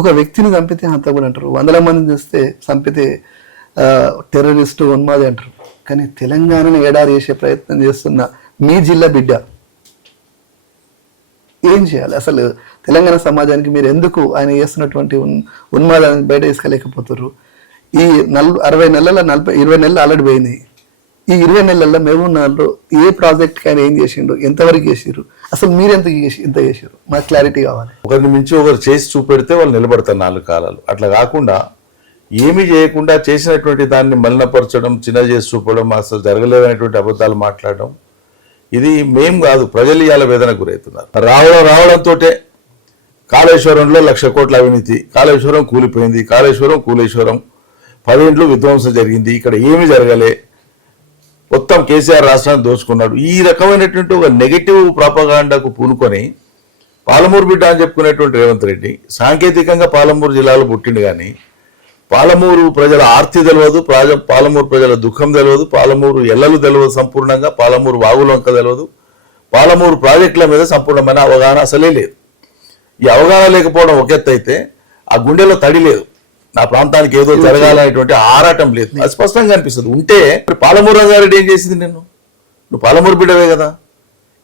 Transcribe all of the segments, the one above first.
ఒక వ్యక్తిని చంపితే హంతకుడు అంటారు. వందల మందిని చూస్తే చంపితే టెర్రరిస్టు ఉన్మాది అంటారు. కానీ తెలంగాణను ఏడారి చేసే ప్రయత్నం చేస్తున్న మీ జిల్లా బిడ్డ ఏం చేయాలి? అసలు తెలంగాణ సమాజానికి మీరు ఎందుకు ఆయన చేస్తున్నటువంటి ఉన్ ఉన్మాదాన్ని బయట తీసుకెళ్ళలేకపోతున్నారు ఈ నల్ అరవై నెలల నలభై ఇరవై నెలలు ఆల్రెడీ ఈ ఇరవై నెలల్లో మేము నాలుగు ఏ ప్రాజెక్ట్ ఆయన ఏం చేసిండు ఎంతవరకు చేసిర్రు? అసలు మీరు ఎంత చేసి ఎంత చేసిర్రు? మాకు క్లారిటీ కావాలి. ఒకరిని మించి ఒకరు చేసి చూపెడితే వాళ్ళు నిలబడతారు నాలుగు కాలాలు. అట్లా కాకుండా ఏమీ చేయకుండా చేసినటువంటి దాన్ని మలినపరచడం చిన్న చేసి చూపడం అసలు జరగలేదనేటువంటి అబద్ధాలు మాట్లాడడం ఇది మేం కాదు ప్రజలు ఇవాళ వేదన గురవుతున్నారు. రావడం రావడంతో కాళేశ్వరంలో లక్ష కోట్ల అవినీతి. కాళేశ్వరం కూలిపోయింది. కాళేశ్వరం కూలేశ్వరం పదేండ్లు విధ్వంసం జరిగింది. ఇక్కడ ఏమీ జరగలే. మొత్తం కేసీఆర్ రాష్ట్రాన్ని దోచుకున్నాడు. ఈ రకమైనటువంటి ఒక నెగటివ్ ప్రాపగాండాకు పూనుకొని పాలమూరు బిడ్డ అని చెప్పుకునేటువంటి రేవంత్ రెడ్డి సాంకేతికంగా పాలమూరు జిల్లాలో పుట్టిండు కానీ పాలమూరు ప్రజల ఆర్తి తెలియదు ప్రాజ పాలమూరు ప్రజల దుఃఖం తెలియదు పాలమూరు ఎల్లలు తెలియదు సంపూర్ణంగా పాలమూరు వాగులంక తెలియదు పాలమూరు ప్రాజెక్టుల మీద సంపూర్ణమైన అవగాహన అసలే లేదు. ఈ అవగాహన లేకపోవడం ఒక ఎత్తు అయితే ఆ గుండెలో తడి లేదు. నా ప్రాంతానికి ఏదో జరగాలనేటువంటి ఆరాటం లేదు. అది స్పష్టంగా అనిపిస్తుంది. ఉంటే ఇప్పుడు పాలమూరు రంగారెడ్డి ఏం చేసింది నిన్ను? నువ్వు పాలమూరు బిడ్డవే కదా.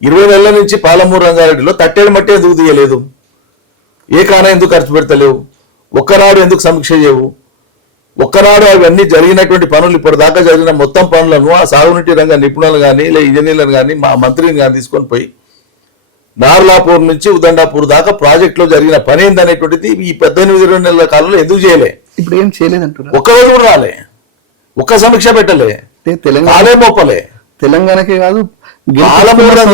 ఇరవై నెలల నుంచి పాలమూరు రంగారెడ్డిలో తట్టేడు మట్టి ఎందుకు తీయలేదు? ఏ కాన ఎందుకు ఖర్చు పెడతలేవు? ఒక్కనాడు ఎందుకు సమీక్ష చేయవు? ఒక్కనాడు అవన్నీ జరిగినటువంటి పనులు ఇప్పటిదాకా జరిగిన మొత్తం పనులను ఆ సాగునీటి రంగ నిపుణులు కానీ లేదా ఇంజనీర్లను కానీ మా మంత్రిని కానీ తీసుకొని పోయి నార్లాపూర్ నుంచి ఉదండాపూర్ దాకా ప్రాజెక్టులో జరిగిన పని ఏందనేటువంటిది ఈ పద్దెనిమిది ఇరవై నెలల కాలంలో ఎందుకు చేయలే? ఇప్పుడు ఏం చేయలేదంటున్నారు ఒక్క రోజు కూడా రాలే. ఒక్క సమీక్ష పెట్టలే. తెలంగాణ మోపలే. తెలంగాణకే కాదు పాలమూరు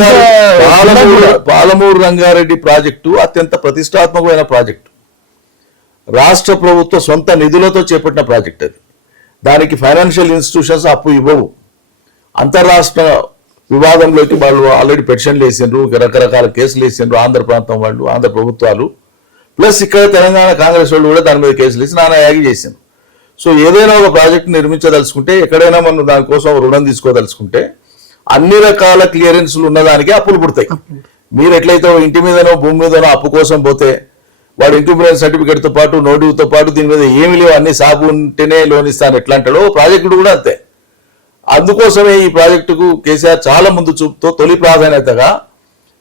పాలమూరు పాలమూరు రంగారెడ్డి ప్రాజెక్టు అత్యంత ప్రతిష్టాత్మకమైన ప్రాజెక్టు. రాష్ట్ర ప్రభుత్వ సొంత నిధులతో చేపట్టిన ప్రాజెక్ట్ అది. దానికి ఫైనాన్షియల్ ఇన్స్టిట్యూషన్స్ అప్పు ఇవ్వవు. అంతరాష్ట్ర వివాదంలోకి వాళ్ళు ఆల్రెడీ పెటిషన్లు వేసిండ్రు రకరకాల కేసులు వేసిండ్రు ఆంధ్ర ప్రాంతం వాళ్ళు ఆంధ్ర ప్రభుత్వాలు. ప్లస్ ఇక్కడ తెలంగాణ కాంగ్రెస్ వాళ్ళు కూడా దాని మీద కేసులు వేసి నానా యాగి చేసిండ్రు. సో ఏదైనా ఒక ప్రాజెక్ట్ నిర్మించదలుచుకుంటే ఎక్కడైనా మనం దానికోసం రుణం తీసుకోదలుచుకుంటే అన్ని రకాల క్లియరెన్స్లు ఉన్నదానికి అప్పులు పుడతాయి. మీరు ఎట్లయితే ఇంటి మీదనో భూమి మీదనో అప్పు కోసం పోతే వాడు ఇంక్యుబులెన్స్ సర్టిఫికేట్తో పాటు నోటితో పాటు దీని మీద ఏమి లేవు అన్ని సాగు ఉంటేనే లోన్ ఇస్తాను. ఎట్లా అంటాడో కూడా అంతే. అందుకోసమే ఈ ప్రాజెక్టుకు కేసీఆర్ చాలా ముందు చూపుతో తొలి ప్రాధాన్యతగా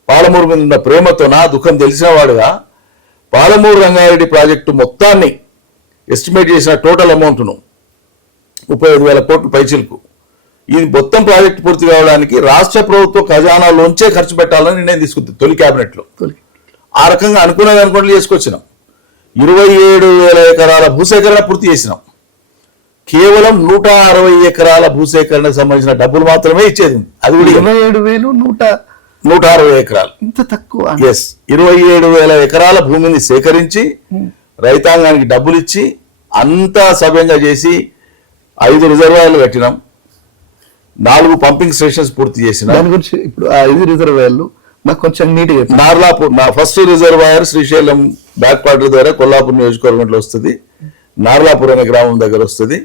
పాలమూరు మీద ఉన్న ప్రేమతో నా దుఃఖం తెలిసిన వాడుగా పాలమూరు రంగారెడ్డి ప్రాజెక్టు మొత్తాన్ని ఎస్టిమేట్ చేసిన టోటల్ అమౌంట్ను ముప్పై ఐదు వేల కోట్ల పైచిలకు. ఇది మొత్తం ప్రాజెక్టు పూర్తి కావడానికి రాష్ట్ర ప్రభుత్వ ఖజానాలోంచే ఖర్చు పెట్టాలని నిర్ణయం తీసుకుంది తొలి కేబినెట్లో తొలి. ఆ రకంగా అనుకున్నది అనుకోండి చేసుకొచ్చినాం. ఇరవై ఏడు వేల ఎకరాల భూసేకరణ పూర్తి చేసినాం. కేవలం నూట అరవై ఎకరాల భూసేకరణకు సంబంధించిన డబ్బులు మాత్రమే ఇచ్చేది. అది కూడా. ఇరవై ఏడు వేలు నూట నూట అరవై ఎకరాలు. ఇంత తక్కువ? ఎస్ ఇరవై ఏడు వేల ఎకరాల భూమిని సేకరించి రైతాంగానికి డబ్బులు ఇచ్చి అంతా సవ్యంగా చేసి ఐదు రిజర్వాయర్లు పెట్టినాం నాలుగు పంపింగ్ స్టేషన్స్ పూర్తి చేసినాం. దాని గురించి ఇప్పుడు ఆ ఐదు రిజర్వేర్లు మాకు కొంచెం నీట్గా చెప్పండి. నార్లాపూర్ నా first reservoir Srisailam back party ద్వారా కొల్లాపూర్ నియోజకవర్గంలో వస్తుంది. నార్లాపూర్ అనే గ్రామం దగ్గర వస్తుంది.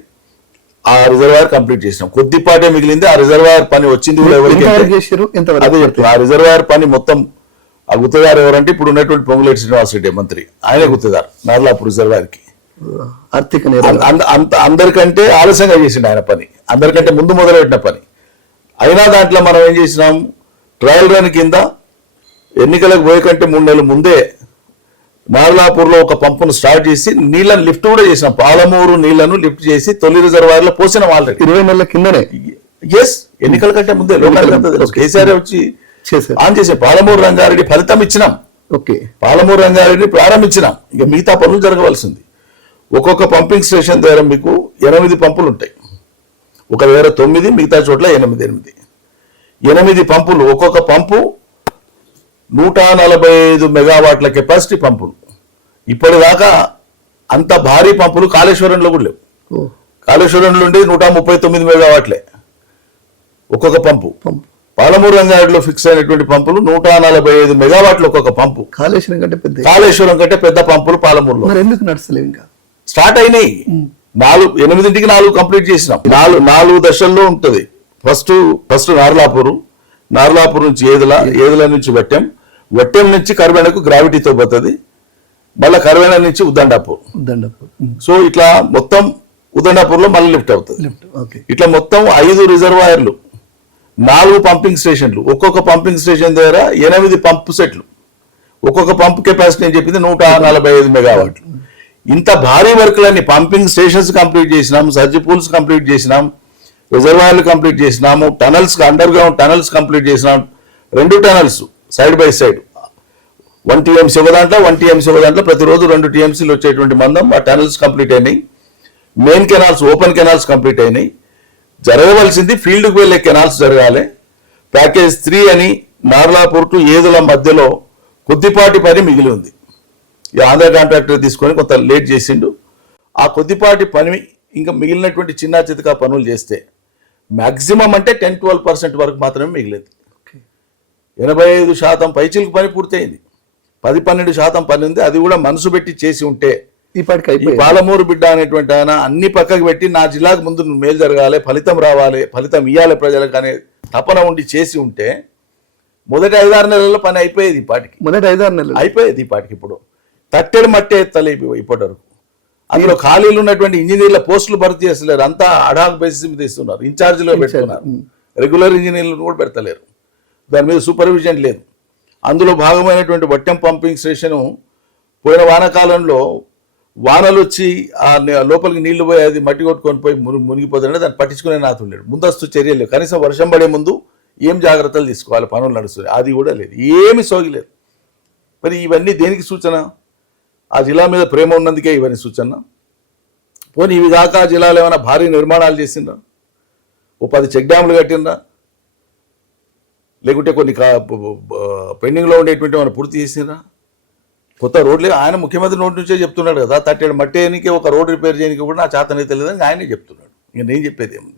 ఆ రిజర్వాయర్ కంప్లీట్ చేసినాం. కొద్దిపాటే మిగిలింది ఆ రిజర్వాయర్ పని వచ్చింది కూడా ఎవరికి అదే చెప్తున్నా. ఆ రిజర్వాయర్ పని మొత్తం ఆ గుత్తదారు ఎవరంటే ఇప్పుడు ఉన్నటువంటి పొంగులేటి శ్రీనివాసరెడ్డి మంత్రి. ఆయనే గుత్తదారు నార్లాపూర్ రిజర్వాయర్కి ఆర్థిక అంత అందరికంటే ఆలస్యంగా చేసిండు ఆయన పని. అందరికంటే ముందు మొదలుపెట్టిన పని. అయినా దాంట్లో మనం ఏం చేసినాం? ట్రయల్ రన్ కింద ఎన్నికలకు పోయే కంటే మూడు నెలల ముందే నార్లాపూర్లో ఒక పంపును స్టార్ట్ చేసి నీళ్ళని లిఫ్ట్ కూడా చేసినాం పాలమూరు నీళ్ళను లిఫ్ట్ చేసి తొలి రిజర్వాయర్లో పోసినాం ఆల్రెడీ ఇరవై నెలల కిందనే. ఎస్ ఎన్నికల కంటే ముందే కేసీఆర్ వచ్చి ఆన్ చేసే పాలమూరు రంగారెడ్డి ఫలితం ఇచ్చినాం. ఓకే. పాలమూరు రంగారెడ్డి ప్రారంభించినాం. ఇక మిగతా పనులు జరగవలసింది. ఒక్కొక్క పంపింగ్ స్టేషన్ దగ్గర మీకు ఎనిమిది పంపులు ఉంటాయి. ఒక దగ్గర తొమ్మిది మిగతా చోట్ల ఎనిమిది ఎనిమిది. ఎనిమిది పంపులు ఒక్కొక్క పంపు నూట నలభై ఐదు మెగావాట్ల కెపాసిటీ పంపులు. ఇప్పటిదాకా అంత భారీ పంపులు కాళేశ్వరంలో కూడా లేవు. కాళేశ్వరం నుండి నూట ముప్పై తొమ్మిది మెగావాట్లే ఒక్కొక్క పంపు. పంపు. పాలమూరు రంగారెడ్డిలో ఫిక్స్ అయినటువంటి పంపులు నూట నలభై ఐదు మెగావాట్లు ఒక్కొక్క పంపు. కాళేశ్వరం కంటే పెద్ద కాళేశ్వరం కంటే పెద్ద పంపులు పాలమూరులో. మరి ఎందుకు నడుస్తలేవు ఇంకా? స్టార్ట్ అయినాయి. నాలుగు ఎనిమిదింటికి నాలుగు కంప్లీట్ చేసినాం. నాలుగు నాలుగు దశల్లో ఉంటది. First first Narlapur. నార్లాపూర్ నుంచి ఏదుల ఏదుల నుంచి వట్టెం. వట్టెం నుంచి కరిబెండకు గ్రావిటీతో పోతుంది మళ్ళీ కరవేణ నుంచి ఉద్దండాపూర్. దండపు సో ఇట్లా మొత్తం ఉద్దండాపూర్లో మళ్ళీ లిఫ్ట్ అవుతుంది. ఇట్లా మొత్తం ఐదు రిజర్వాయర్లు నాలుగు పంపింగ్ స్టేషన్లు ఒక్కొక్క పంపింగ్ స్టేషన్ దగ్గర ఎనిమిది పంపు సెట్లు ఒక్కొక్క పంప్ కెపాసిటీ అని చెప్పింది నూట నలభై ఐదు మెగావాట్లు. ఇంత భారీ వర్క్లన్నీ పంపింగ్ స్టేషన్స్ కంప్లీట్ చేసినాం సర్జీ పూల్స్ కంప్లీట్ చేసినాం రిజర్వాయర్లు కంప్లీట్ చేసినాము tunnels underground tunnels complete చేసినాం రెండు tunnels side by side. One TMC ఒక దాంట్లో వన్ టీఎంసీ ఒక దాంట్లో ప్రతిరోజు రెండు టీఎంసీలు వచ్చేటువంటి మందం ఆ టనల్స్ కంప్లీట్ అయినాయి. Main canals open canals complete అయినాయి. జరగవలసింది ఫీల్డ్కి వెళ్ళే కెనాల్స్ జరగాలి. ప్యాకేజ్ త్రీ అని నార్లాపూర్ టు ఏదుల మధ్యలో కొద్దిపాటి పని మిగిలి ఉంది. ఈ ఆంధ్ర కాంట్రాక్టర్ తీసుకొని కొంత లేట్ చేసిండు. ఆ కొద్దిపాటి పని ఇంకా మిగిలినటువంటి చిన్న చితకా పనులు చేస్తే మ్యాక్సిమం అంటే టెన్ ట్వెల్వ్ పర్సెంట్ వరకు మాత్రమే మిగిలింది. ఎనభై ఐదు శాతం పైచిలకు పని పూర్తయింది. పది పన్నెండు శాతం పని ఉంది అది కూడా మనసు పెట్టి చేసి ఉంటే అయిపోయింది. పాలమూరు బిడ్డ అనేటువంటి ఆయన అన్ని పక్కకు పెట్టి నా జిల్లాకు ముందు మేలు జరగాలి ఫలితం రావాలి ఫలితం ఇవ్వాలి ప్రజలకు అనే తపన ఉండి చేసి ఉంటే మొదటి ఐదారు నెలల్లో పని అయిపోయేది ఈ పాటికి మొదటి ఐదారు నెలలు. అయిపోయేది ఈ పాటికి ఇప్పుడు. తట్టెడు మట్టే ఎత్తలే ఇప్పు- ఇప్పటి వరకు అందులో ఖాళీలు ఉన్నటువంటి ఇంజనీర్ల పోస్టులు భర్తీ చేస్తలేరు. అంతా అడాక్ బేసిస్ మీద ఇస్తున్నారు. ఇన్ఛార్జ్లో పెట్టుకున్నారు రెగ్యులర్ ఇంజనీర్లను కూడా పెడతలేరు. దాని మీద సూపర్విజన్ లేదు. అందులో భాగమైనటువంటి వట్టెం పంపింగ్ స్టేషను పోయిన వానాకాలంలో వానలు వచ్చి ఆ లోపలికి నీళ్ళు పోయి అది మట్టి కొట్టుకొని పోయి ముని మునిగిపోతుంటే దాన్ని పట్టించుకునే నాతుండేడు ముందస్తు చర్యలు కనీసం వర్షం పడే ముందు ఏం జాగ్రత్తలు తీసుకోవాలి? పనులు నడుస్తున్నాయి. అది కూడా లేదు. ఏమి సోగిలేదు మరి ఇవన్నీ దేనికి సూచన? ఆ జిల్లా మీద ప్రేమ ఉన్నందుకే ఇవన్నీ సూచన. పోనీ ఇవి కాక ఆ జిల్లాలో ఏమైనా భారీ నిర్మాణాలు చేసిండ్రా? ఓ పది చెక్ డ్యాములు కట్టిండ్రా? లేకుంటే కొన్ని కా పెండింగ్లో ఉండేటువంటి మనం పూర్తి చేసినా కొత్త రోడ్లు ఆయన ముఖ్యమంత్రి నోటి నుంచే చెప్తున్నాడు కదా తట్టేడు మట్టి ఒక రోడ్ రిపేర్ చేయడానికి కూడా నా చేతనే తెలియదని ఆయనే చెప్తున్నాడు. ఇంకా నేను చెప్పేది ఏముంది?